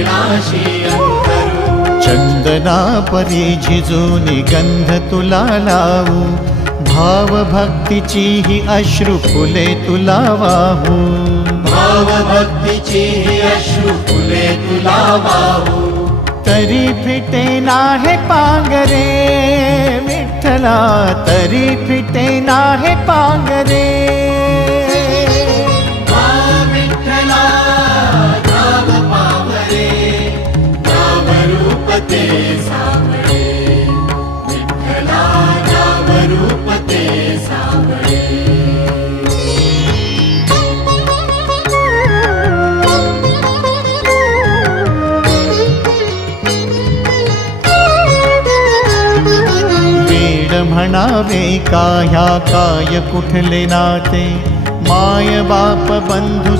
चरणाशी अंतरू। चंदना परी झिजूनी गंध तुला लावू, भाव भक्तीची ही अश्रु फुले तुला वाहू। भाव भक्तीची ही अश्रु फुले तुला वाहू। तरी फिटे नाहे पांगरे विठ्ठला, तरी फिटे नाहे पांगरे। विठ्ठला नाम पावरे, नाम रूप ते सावळे। विठ्ठला नाम रूप ते सावळे। म्हणावे का ह्या काय कुठले नाते, माय बाप बंधू